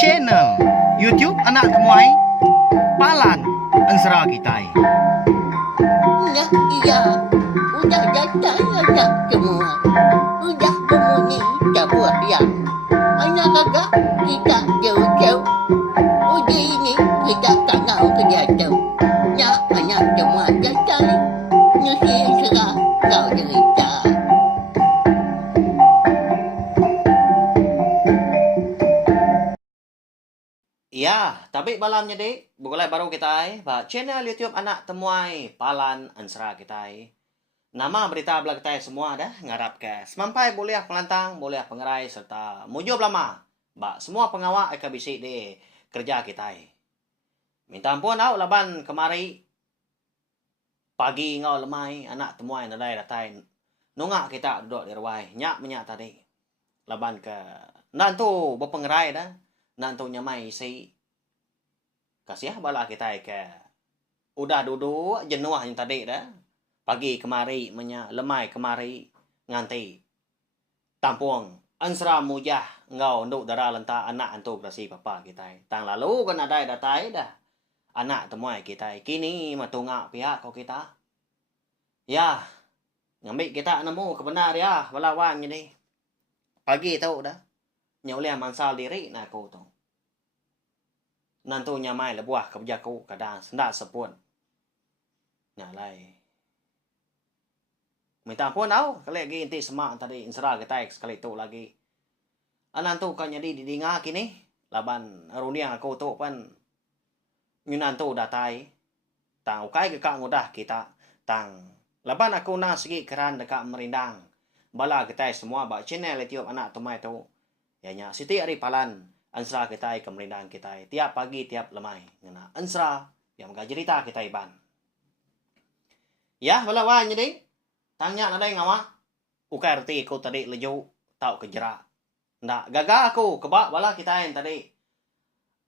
channel YouTube anak temuai Palan Ansra Kitai. Nah, iya, udah datang anak semua. Udah berbunyi sebuah yang anak agak kita jauh-jauh. Udah ini kita tak tahu kerja jauh. Nah, anak semua datang. Nusi serah kau cerita. Ya, tapi malamnya deh, bukulai baru kita ba channel YouTube anak temuai Palan Ansra kita. Nama berita belah kita semua dah ngarap ke semampai boleh pelantang, boleh pengerai serta mujub lama. Ba semua pengawak akan bisik deh kerja kita. Minta ampun au laban kemari pagi ngau lemai anak temuai nadai datai. Nungak kita duduk di ruai, nyak menyak tadi. Laban ke nantu berpengerai dah. Nantu nyamai si kasih bala kita ke udah duduk jenuh yang tadi dah pagi kemari menya lemai kemari nganti tampung ansra mujah ngau nduk dara lenta anak antu berasi papa kita tang lalu kan ada datai dah anak temuai kita kini matungak pihak kau kita ya ngambil kita nemu kebenar ya balawan ini pagi tahu dah nyoleh mansal diri nak kau tu nantu nyamai le buah kerja kau kadang sendak sepun nyalai minta ampun tau kali lagi inti semak tadi insra kita sekali tu lagi nantu kan jadi didinga kini laban runia aku tu pan nyunantu datai tang ukai ke kak mudah kita tang laban aku na segi keran dekat merindang bala kita semua ba channel YouTube anak tumai tu ya nya siti ari palan ansra kita kemerindang kita tiap pagi tiap lemai ngena ansra yang cerita kita iban ya bala wan jadi tanya nadai ngawa ukai reti aku tadi leju tau kejera ndak gaga aku kebak bala kita yang tadi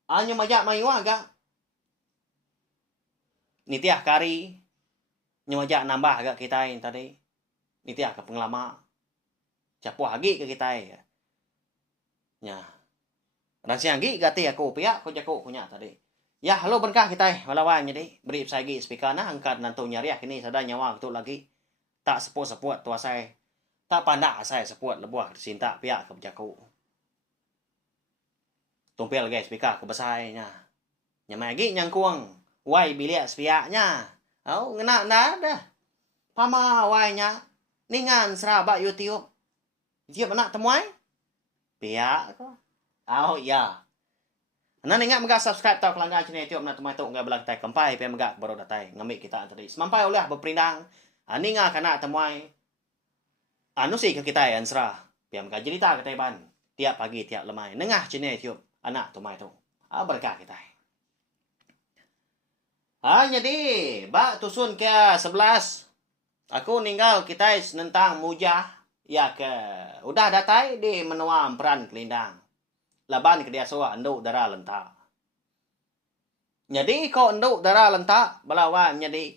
anyo majak mayua agak nitiah kari nyojak nambah agak kita yang tadi nitiah ke pengelama capuh lagi ke kita ya nya dan sianggi gati aku pihak ko jako punya tadi ya halo berkah kita malawan jadi beri sagi speaker nah angkat nantu nyariak ini sada nyawa tu lagi tak seput-seput tua saya tak pandak saya seput lebuah sinta pihak ke jako tumpel guys speaker ke besainya nyamai lagi nyangkuang wai bilik spiaknya au ngena dah pama wainya ningan seraba YouTube dia anak temuai pihak ko oh iya. Nan ingat megak subscribe tau kelanggan channel YouTube nak temai tu enggak belah tai kempai pe megak baru datai ngambil kita tadi. Semampai oleh berperindang. Ani nga kana temuai. Anu sih ke kita ansra. Pe megak cerita ke ban. Tiap pagi tiap lemai nengah channel YouTube anak temai tu. Berkah kita. Jadi bak tusun ke 11. Aku ninggal kita tentang mujah ya ke udah datai di menuam peran kelindang. Laban ke dia soa enduk dara lenta. Jadi ko enduk dara lenta balawan jadi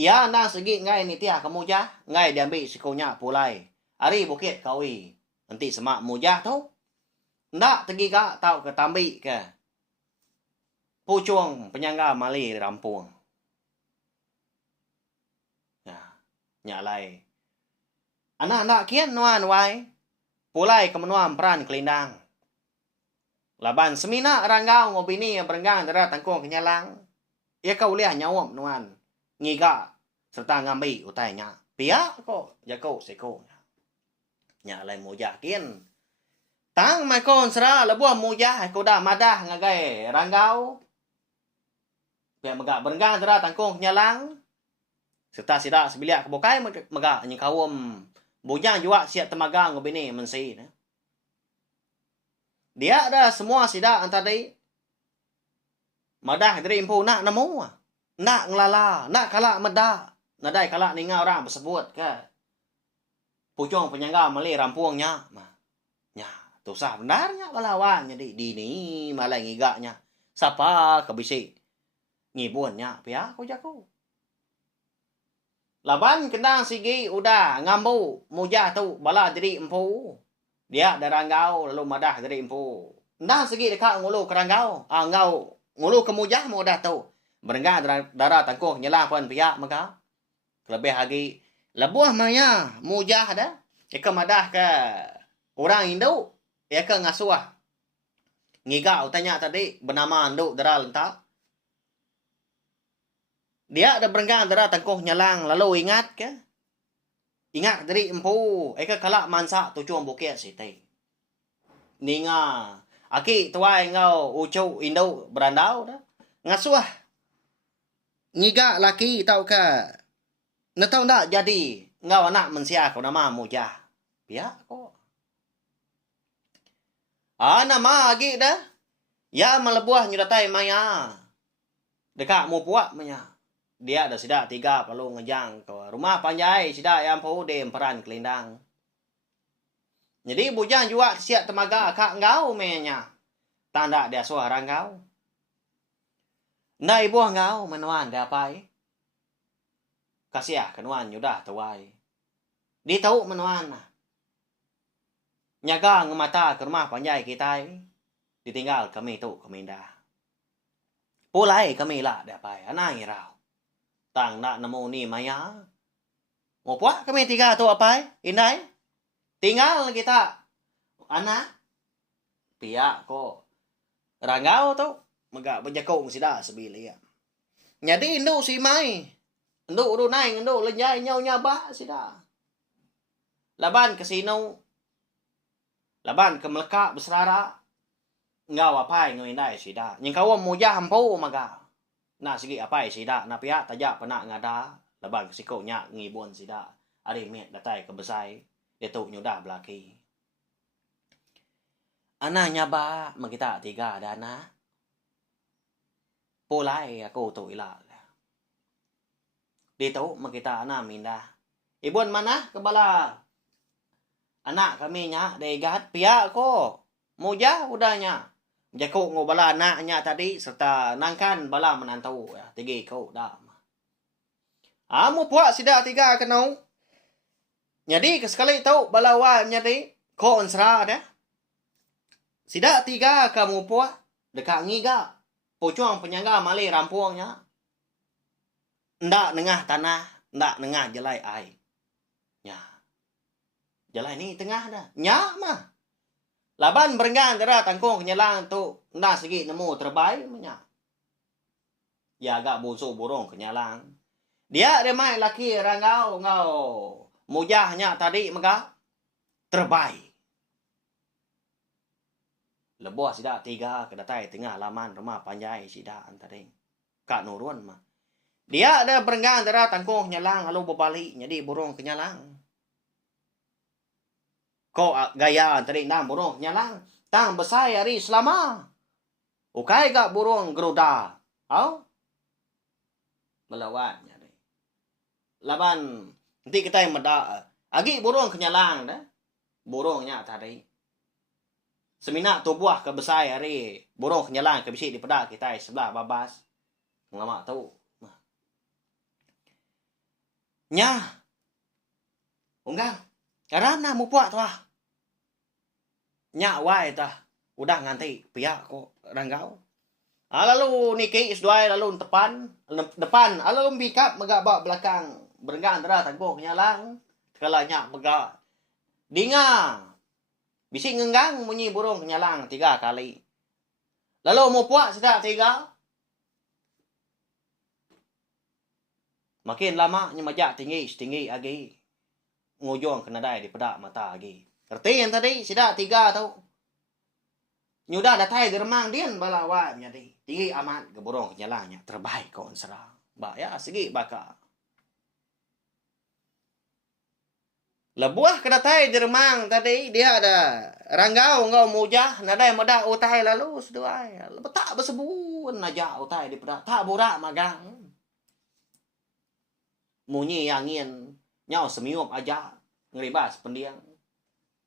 ia nang segi ngai ni tia kemuja ngai diambil sikunya pulai. Ari bukit kawi. Nanti semak mujah tu. Ndak tegi ka tau ke tambi ke. Pucuang penyangga mali rampung. Ya, nyalai. Anak-anak kian nuan wai. Pulai kemenuam peran kelindang. Laban semina ranggau ngobini berenggang dara tangkung kenyalang. Ia kau lihat nyawam nuan. Ngiga serta ngambil utainya. Pia ko jako seko. Nya lai mujah kin. Tang mai kon sera lebuah mujah ko dah madah ngagai ranggau. Pia megak berenggang dara tangkung kenyalang. Serta sidak sebiliak kebokai megak nyekawam bujang juga siap temagang ngobini mensi. Dia ada semua sidak antar day. Madah dari impu nak nemu. Nak ngelala, nak kalak medak. Nadai kalak ninga orang bersebut ke. Pucung penyangga mali rampuangnya. Nya, tusah benarnya balawan jadi dini malai ngigaknya. Siapa kebisik ngibunnya pihak ko jako. Laban kendang sigi udah ngambu mujah tu bala diri empu. Dia ada ranggau lalu madah dari empu. Ndah segi dekat ngulu ke ranggau. Ngau ngulu ke mujah mau dah tahu. Berenggang darah tangkuh nyelah pun pihak maka. Lebih lagi lebuh maya mujah dah. Eka madah ke orang Indo. Eka ngasuah. Ngigau tanya tadi bernama Indo darah lentak. Dia ada berenggang darah tangkuh nyelang lalu ingat ke? Ingat dari empu, eka kalak mansa tu cuang bukit siti. Ninga, aki tuai ngau ucu Indo berandau dah. Ngasuah. Ngiga laki tau ka. Natau ndak jadi ngau anak mensia kau nama mujah. Biak kok. Nama lagi dah. Ya melebuah nyudatai maya. Dekat mu puak maya. Dia ada sidak 3 perlu ngejang ke rumah panjai sidak yang pau dem peran kelindang. Jadi bujang juga siap temaga kak ngau menya. Tanda dia suara ngau. Nai buah ngau menuan dia pai. Kasih kenuan yudah tuai. Di tahu menuan. Nyaga ngemata ke rumah panjai kita. Ditinggal kami tu kami dah. Pulai kami lah dia pai. Anang irau. Tang nak nemu ni maya. Mau puak kami 3 tu apa? Indai. Tinggal kita. Anak. Pihak ko. Ranggau tu. Magak berjakong sida sebili ya. Jadi Indo si mai. Indo runai Indo lenjai nyau nyaba sida. Laban kasino. Laban ke Melaka berserara. Ngau apa ngau indai sida. Yang kau mujah hampu maga. Na sige apay sida na pihak tajak penak ngada laban siko nya ngibon sida ari met datai ke besai dia tu nyudah belaki ana nyaba magita 3 dana pulai aku tu ila dia tu magita ana minda ibon mana kebala anak kami nya degat pihak ko mujah udahnya Jakuk ngo bala anaknya tadi serta nangkan bala menantau ya 3 kau dah. Amu puak sida 3 kenau. Jadi kesekali tahu bala wa nyadi ko onsra dah. Sida 3 kamu puak dekat ngiga. Pucuang penyangga mali rampuangnya. Ndak nengah tanah, ndak nengah jelai ai. Ya. Jelai ni tengah dah. Nya mah. Laban berenggan darah tangkung kenyalang tu nda segi nemu terbaik menya. Ya agak busuk burung kenyalang. Dia remai laki ranggau ngau mujahnya tadi mega terbaik. Lebuh sida 3 kedatai tengah laman rumah panjai sida tadi. Kak nurun mah. Dia ada berenggan darah tangkung kenyalang lalu berbalik jadi burung kenyalang. Ko gaya tadi nang burung nyalang tang besai hari selama ukai gak burung geruda au melawan nyari laban nanti kita yang meda agi burung kenyalang dah burungnya tadi semina tubuh ke besai hari burung kenyalang ke bisi di pedak kita sebelah babas ngama tahu nya unggang karena mu puak tu Nyak wai tah udah nganti pihak kok ranggau. Lalu niki isduai lalu depan lalu bikap megak bak belakang berenggan darah tangguh nyalang kala nyak megak dinga bisi ngenggang bunyi burung nyalang 3 kali. Lalu mau puak sudah 3. Makin lama nyemajak tinggi lagi. Ngujung kena dai di pedak mata lagi. Kerti yang tadi sida 3 tau. Nyudah datai geremang dian balawa nyadi. Tinggi amat ke burung nyalanya terbaik kon serang. Ba ya segi baka. Lebuah ke datai geremang tadi dia ada ranggau ngau mujah nadai meda utai lalu seduai. Tak bersebun aja utai di pedak. Tak burak magang. Munyi angin nyau semiup aja ngeribas pendiang.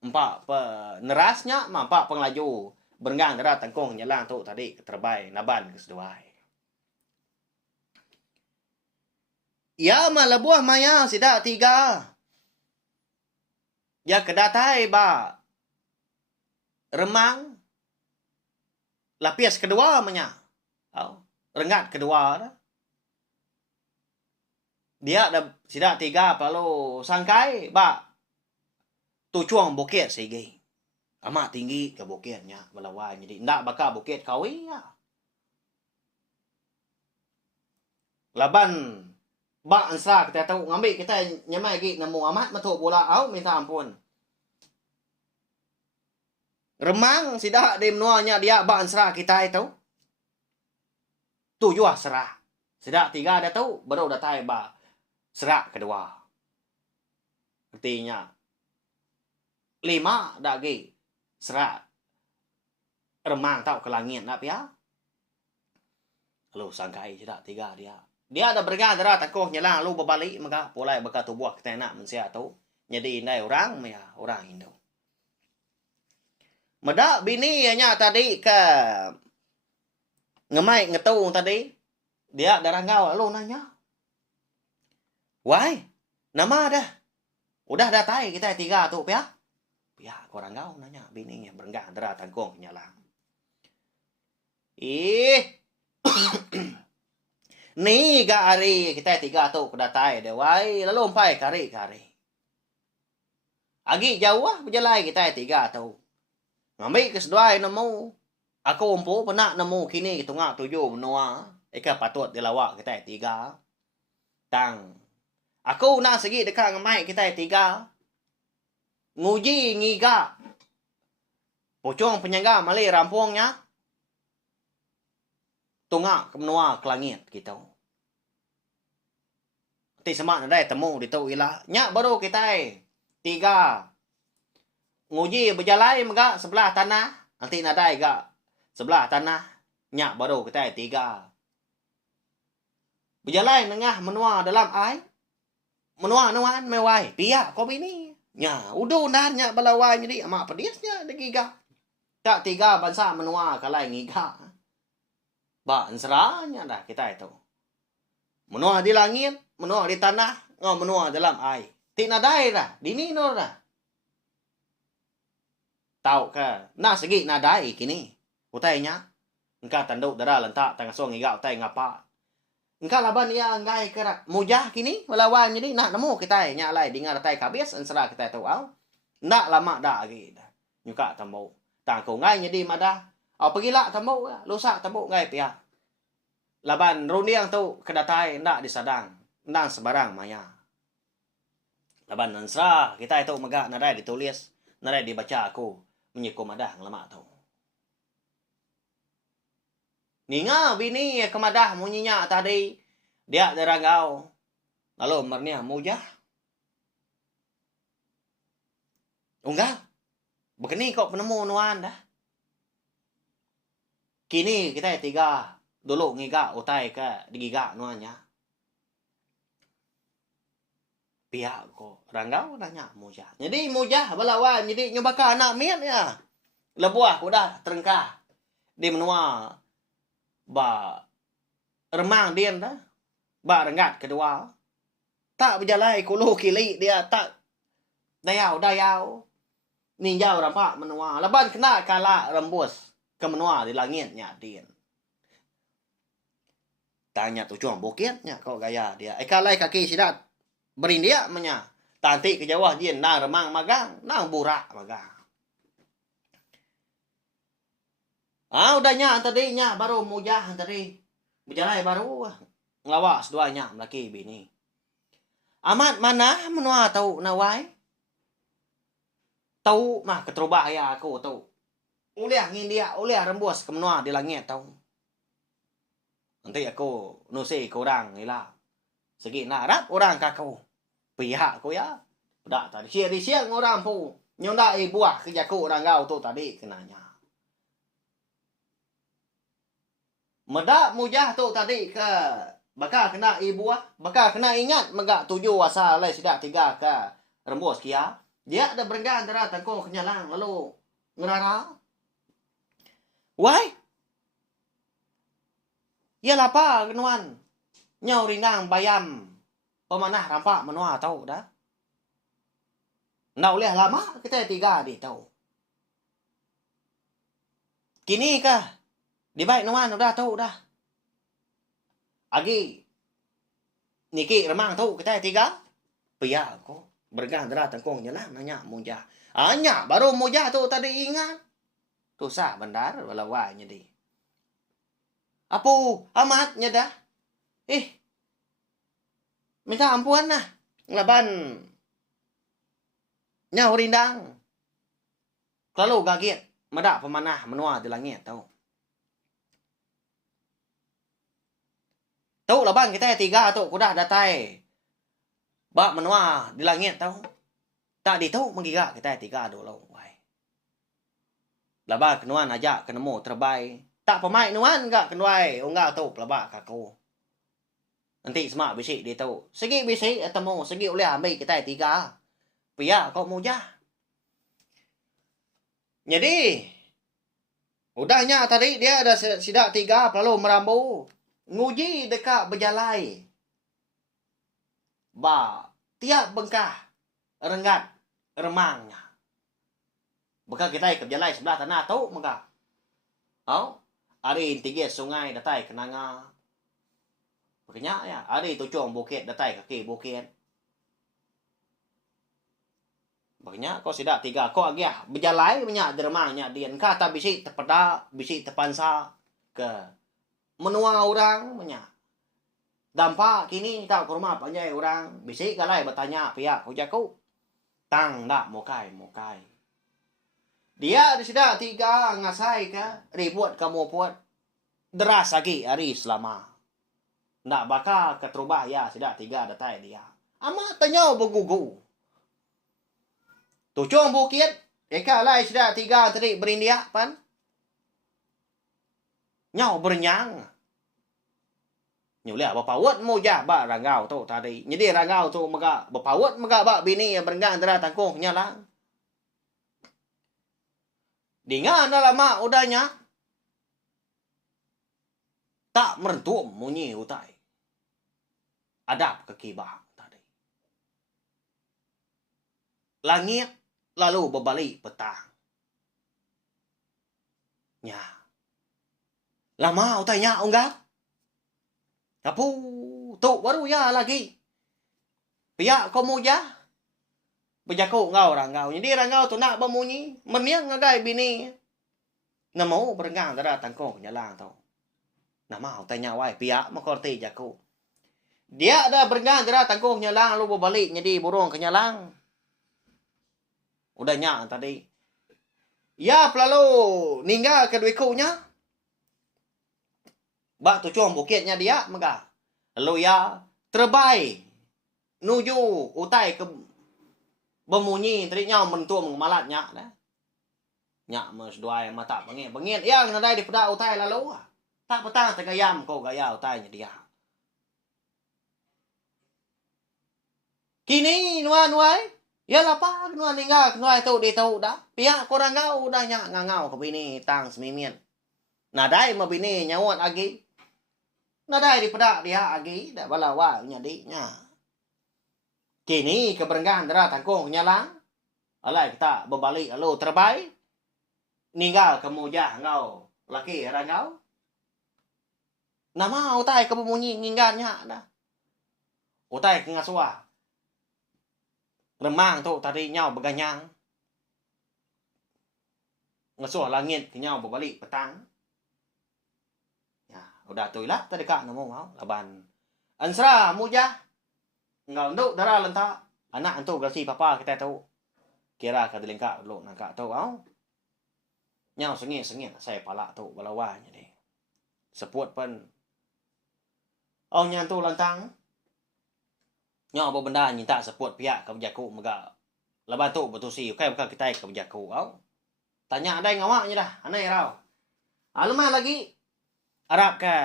Empat penerasnya mampak pengelaju berenggang darah tangkung nyalang tu tadi terbaik naban keseduai. Ya malah buah maya sida 3. Ya kedatai ba remang lapis kedua menya. Rengat kedua dah. Dia dah sida tiga lalu sangkai ba tu chuang bukit segi. Amat tinggi ke bukitnya melawan jadi ndak bakal bukit kawi ya. Laban ba ansra kita tahu ngambil kita nyamai lagi nemu amat matuk bola minta ampun. Remang sida di menuanya dia ba ansra kita itu. Tu jua serah. Sida tiga dah tahu baru dah tai ba serak kedua. Artinya 5 dah lagi serak remang tau ke langit nak ya. Lalu sangkai tidak 3 dia. Dia ada bergan darah takoh nyelang lalu berbalik maka pulai baka tubuh kita nak mensia tu. Jadi indai orang ya orang Hindu. Medak bini nya tadi ke ngemai ngetu tadi. Dia darah ngau lalu nanya. Why? Nama dah. Udah dah tai kita 3 tu pia. Pia korang kau nanya bininya berenggang darah tangkong nyalang. Ni ga hari kita 3 tu kuda tai dah why lalu umpai kari. Agi jauh ah berjalan kita 3 tu. Ngambil keseduai nemu. Aku umpu pernah nemu kini tengah 7 benua. Eka patut dilawak kita 3. Tang aku nak segi dekat ngemai kita 3. Nguji ngiga. Pocong penyaga malai rampungnya. Tungak ke menua ke langit kita. Nanti semak nadai temu di tu ilah. Nyak baru kita 3. Nguji berjalan megak sebelah tanah. Nanti nadai gak sebelah tanah. Nyak baru kita 3. Berjalan tengah menua dalam air. Menua nuan mewai. Pihak kau bini. Nya, udu dan nya balawai jadi amak pedisnya de giga. Tak 3 bangsa menua kalai ngiga. Ba ansranya dah kita itu. Menua di langit, menua di tanah, menua dalam air. Tina dai dah, dini no dah. Tahu ke? Nah segi nadai kini. Utainya. Engkau tanduk darah lentak tengah suang ngiga utai ngapa. Engkau laban ia anggai kerak mujah kini melawan jadi nak nemu kita nyalai dengar tai kabis ansara kita tahu nak lama dah lagi dah nyuka tambo tang ko ngai jadi madah pergilah tambo lusak tambo ngai pia laban rundiang tu kedatai ndak disadang ndak sebarang maya laban ansara kita itu megak nadai ditulis nadai dibaca aku menyikum madah lama tu Ninga bini kemadah munyinya tadi. Dia derangau. Lalu mernia mujah. Enggak. Begini kok penemu nuan dah. Kini kita 3. Dulu ngiga utai ke digiga nuannya. Pihak kok ranggau nanya mujah. Jadi mujah balawan. Jadi nyobaka anak miat ya. Lebuah kuda terengkah. Di menua. Ba remang dia dah. Ba rengat kedua. Tak berjalan kulu kili dia tak dayau. Ninjau rampak menua. Leban kena kala rembus ke menua di langitnya dia. Tanya tu cuang bukitnya kau gaya dia. Kalai kaki sidat berindia menya. Tanti ke Jawa dia nang remang magang, nang burak magang. Udahnya tadinya baru mujah tadi. Berjalan baru ngawak seduanya laki bini. Amat mana menua tahu nawai? Tahu mah keterubah ya aku tahu. Uliah ngindia, uliah rembus ke menua di langit tahu. Nanti aku nusi ke orang ila. Segi narap orang kakau. Pihak aku ya. Udah tadi siang orang pu. Nyondai buah kerja ku orang kau tu tadi kenanya. Medak mujah tu tadi ke bakal kena ibu bakal kena ingat megak 7 wasa lai sidak 3 ke rembus kia. Dia ada berenggan darah tangkong kenyalang lalu ngerara. Why? Ya lapa kenuan. Nyau rinang bayam pemanah rampak menua tahu dah. Nak oleh lama kita 3 di tahu. Kini kah? Di baik nuan udah tahu dah. Agi niki remang tahu kita tiga. Pia ko bergang dera tangkong jalan nanya muja. Anya baru muja tu tadi ingat. Tu sah bandar walawanya di. Apu amatnya dah. Minta ampun nah. Laban nyaw rindang. Kalau gaget madak pemanah menua di langit tahu. Tahu lah bang kita tiga tu kuda datai. Bak menua di langit tahu. Tak di tahu menggigak kita tiga dulu. Laba kenuan ajak kenemu terbaik. Tak pemain nuan enggak kenuai. Enggak tahu pelaba kaku. Nanti semak bisik dia tahu. Segi bisik temu. Segi boleh ambil kita tiga. Pia kau mujah. Jadi. Udahnya tadi dia ada sidak tiga. Lalu merambu. Nguji dekat berjalai. Tiap bengkah. Renggat. Remangnya. Bekal kita ke berjalai sebelah tanah tahu maka. Hari tinggi sungai datai kenanga. Makanya ya, hari tucung bukit datai kaki bukit. Makanya kau sidak tiga kau agak berjalai banyak dermanya dian kata bisi terpedak, bisi terpansa ke menua orang banyak. Dampak kini tak ke rumah panjai orang bisi kalai bertanya pihak hujaku. Tang dak mokai. Dia di sidak tiga ngasai ke ribuat kamu puat deras lagi hari selama. Ndak bakal keterubah ya sidak tiga datai dia. Amat tanya bergugu. Tucung bukit. Eka lai sidak tiga tadi berindia pan. Nyau bernyang. Nyulia bapawat moja ba rangau tu tadi. Jadi rangau tu maka bapawat maka ba bini yang berenggang antara tangkung nyalang. Dengan lama udahnya. Tak merentum munyi utai. Adap ke kibah tadi. Langit lalu berbalik petang. Nya. Lama utainya enggak. Apu, tu baru ya lagi. Pihak kau muja. Berjaku ngau rangau. Jadi rangau tu nak bermunyi. Meniang ngagai bini. Namo berenggang darah tangkong nyalang tu. Nama tanya wai pihak makorti jaku. Dia ada berenggang darah tangkong nyalang lalu berbalik jadi burung ke nyalang. Udah nyak tadi. Ya pelalu ninggal ke duikunya. Bak tucung bukitnya dia mega. Lalu ya terbaik nuju utai ke bemunyi terinya mentum malatnya dah. Nyak mas dua mata bengit yang nadai di pedak utai lalu. Tak petang tegayam kau gaya utainya dia. Kini nuan wai. Ya lapa nuan ninggal nuan tahu dia tahu dah. Pihak korang ngau dah nyak ngangau ke bini tang semimian. Nadai ma bini nyawat agi. Nadai di pedak dia agi dak balawa nyadi nya. Kini keberenggan darah tangkung nyalang. Alai kita berbalik lalu terbaik. Ninggal ke mujah ngau laki rangau. Nama utai ke bemunyi ninggalnya dah. Utai ke ngasua. Remang tu tadi nyau beganyang. Ngasuh langit ke nyau berbalik petang. Ya, udah tu lah tadi kak nemu mau laban. Ansra mujah. Ngau nduk darah lentak. Anak antu galsi papa kita tahu. Kira ka dilengkak dulu nak tahu au. Nyau sengit saya palak tu balawanya ni. Seput pun. Oh nyan tu lantang. Nyau apa benda nyinta seput pihak ke berjaku mega. Laban tu betusi okay bukan kita ke berjaku au. Tanya ada ngawaknya dah. Anai rau. Alemah lagi. Arab ke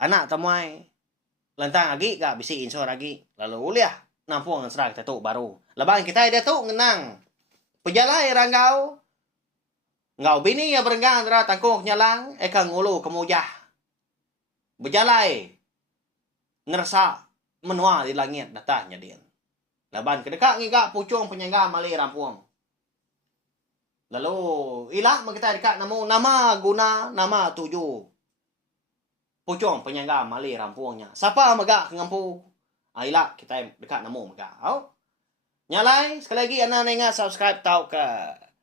anak temuai. Lantang lagi gak bisi insur lagi. Lalu uliah. Nampung serah kita tu baru. Laban kita dia tu ngenang. Pejalai ranggau. Ngau bini ya berenggang antara tangkung nyalang. Eka ngulu kemujah. Berjalai. Ngerasa menua di langit datanya dia. Laban kedekat ngigak pucung penyangga malih rampuang. Lalu ilah kita dekat nama guna nama tuju. Pucung penyangga mali rampuangnya. Siapa megak ngampu? Ilah kita dekat nama megak. Nyalai sekali lagi anda ingat subscribe tau ke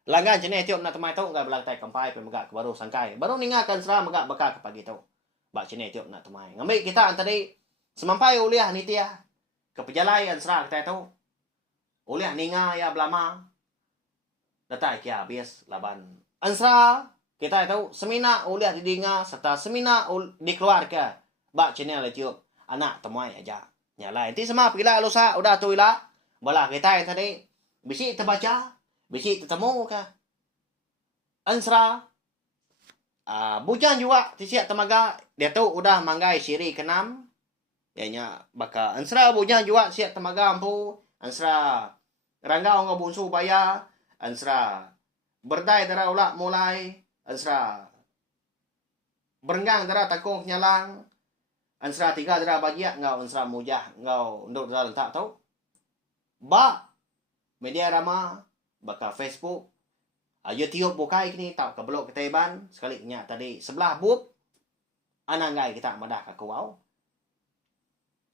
langgan channel YouTube nak temai tau enggak belang tai kampai pemegak ke baru sangkai. Baru ningakan serah megak bakal ke pagi tau. Bak channel YouTube nak temai. Ngambil kita tadi semampai uliah nitia ke pejalai serah kita tau. Uliah ninga ya belama. Datai kia bias laban ansra kita tahu semina uliah didinga serta semina di keluarga bak channel YouTube anak temuai aja nyala nanti semua pila lusa udah tu ila bala kita tadi bisi terbaca bisi tertemu ka ansra bujan juga tisiak temaga dia tu udah manggai siri ke-6 ianya baka ansra bujan juga siak temaga ampu ansra ranggau ngabunsu baya ansra berdai dara ulak mulai ansra berenggang dara takung nyalang ansra 3 dara bagia ngau ansra mujah ngau nduk dara lentak tau ba media rama baka Facebook YouTube bukai kini tak ke blog kita iban sekali nya tadi sebelah bub ananggai kita madah ka kuau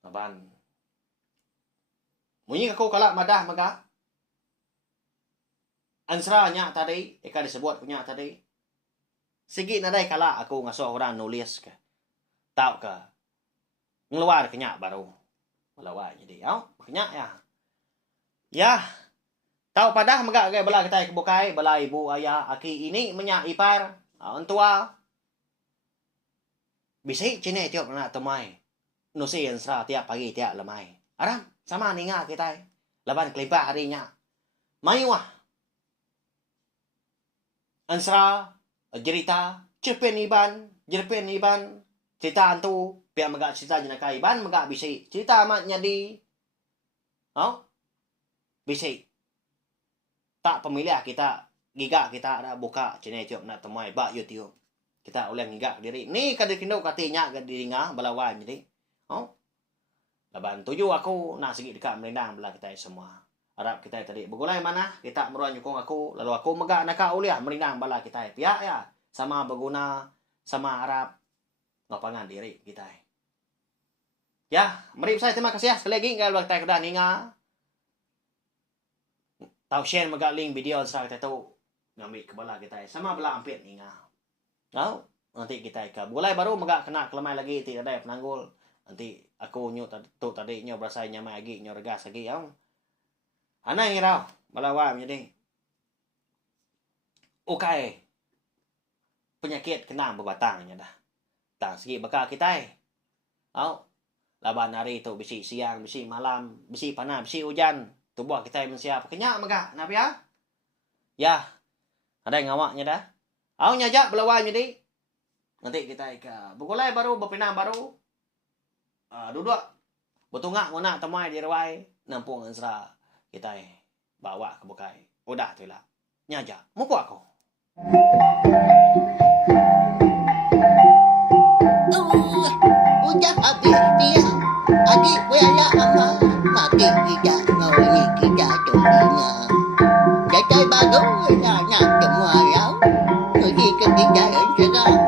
aban munyi aku kalak madah maga ansra nya tadi, eka disebut punya tadi. Sigi nadai kala aku ngasuh orang nulis ke. Tau ke. Ngeluar kenyak baru. Melawai jadi. Kenyak ya. Ya. Tau padah megak gaya bala kita kebukai. Bala ibu ayah aki ini menyak ipar. Antua. Bisik cini tiap nak temai. Nusi ansra tiap pagi tiap lemai. Aram. Sama ninga kita. Laban kelipah harinya. Mayuah. Ansra cerita cerpen iban cerita antu pihak megak cerita jenaka iban megak bisi cerita amatnya di bisi tak pemilih kita gigak kita ada buka channel YouTube nak temui bak YouTube kita ulang gigak diri ni kada kindau katinya ke diringa balawan jadi laban tuju aku nak segi dekat melindang belah kita semua harap kita tadi bergulai mana kita meruan nyukung aku lalu aku megak naka uliah merindang bala kita pihak ya sama berguna sama harap ngapangan diri kita ya mari saya terima kasih sekali lagi kalau kita kedah ninga tahu share megak link video serta kita tahu ngambil ke bala kita sama bala ampit ninga nanti kita ke bergulai baru megak kena kelemai lagi tidak ada penanggul nanti aku nyu tu tadi nyu berasa nyamai lagi nyu regas lagi Anang iraw, malawa jadi. Okay. Penyakit kena berbatangnya dah. Tang segi bakal kita laban hari tu bisi siang, bisi malam, bisi panas, bisi hujan. Tubuh kita mensiap kenyak megak, kenapa ya? Ya. Ada yang ngawaknya dah. Nyajak belawan jadi. Nanti kita ke bergulai baru, berpinang baru. Duduk. Bertungak mana temai di rawai, nampung ansra. Kita bawa ke bukai. Udah tu lah. Nyajak. Mupu aku. Udah habis dia. Adik bela ama. Mati tidak ngawini kita tulinya. Datai baru nak semua rau. Pergi ke tiga sekarang.